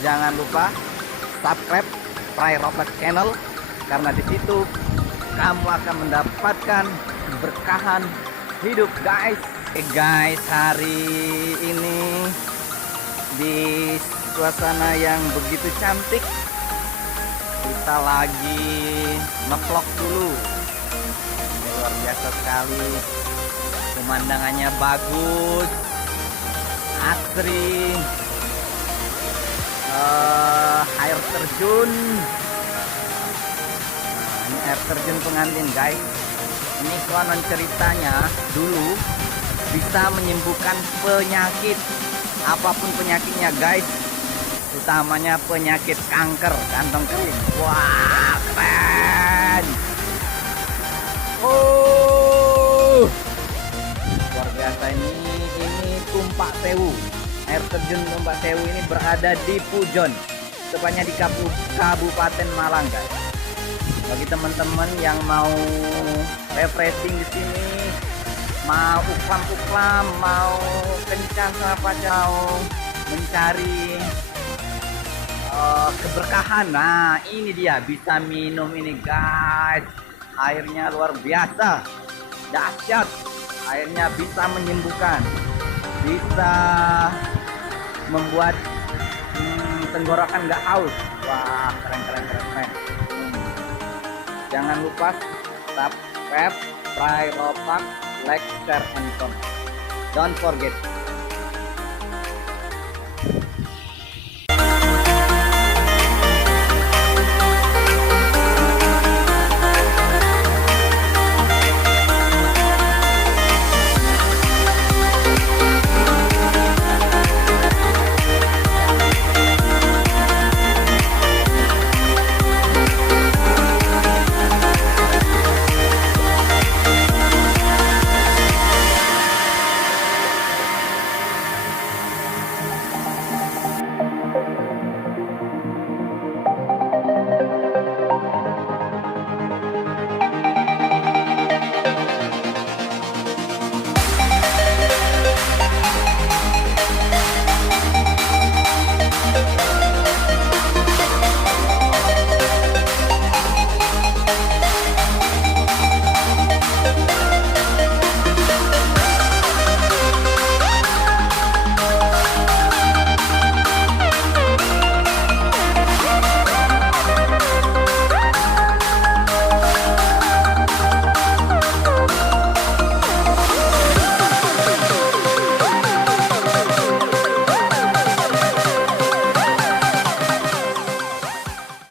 Jangan lupa subscribe Prai Rocket Channel, karena di situ kamu akan mendapatkan keberkahan hidup, guys. Oke guys, hari ini di suasana yang begitu cantik, kita lagi nge-vlog dulu. Ini luar biasa sekali, pemandangannya bagus, asri, air terjun. Nah, ini air terjun pengantin, guys. Ini konon ceritanya dulu bisa menyembuhkan penyakit, apapun penyakitnya, guys, utamanya penyakit kanker kantong kering. Wah, keren. Oh, luar biasa. Ini Tumpak Sewu. Air terjun Tumpak Sewu ini berada di Pujon, tepatnya di Kabupaten Malang, guys. Bagi teman-teman yang mau refreshing di sini, mau uklam-uklam, mau kencan sama mau mencari keberkahan, nah ini dia, bisa minum ini, guys. Airnya luar biasa, dahsyat. Airnya bisa menyembuhkan, bisa membuat tenggorokan nggak haus. Wah, keren. Jangan lupa subscribe, Prai Rocket, like, share, and comment. Don't forget.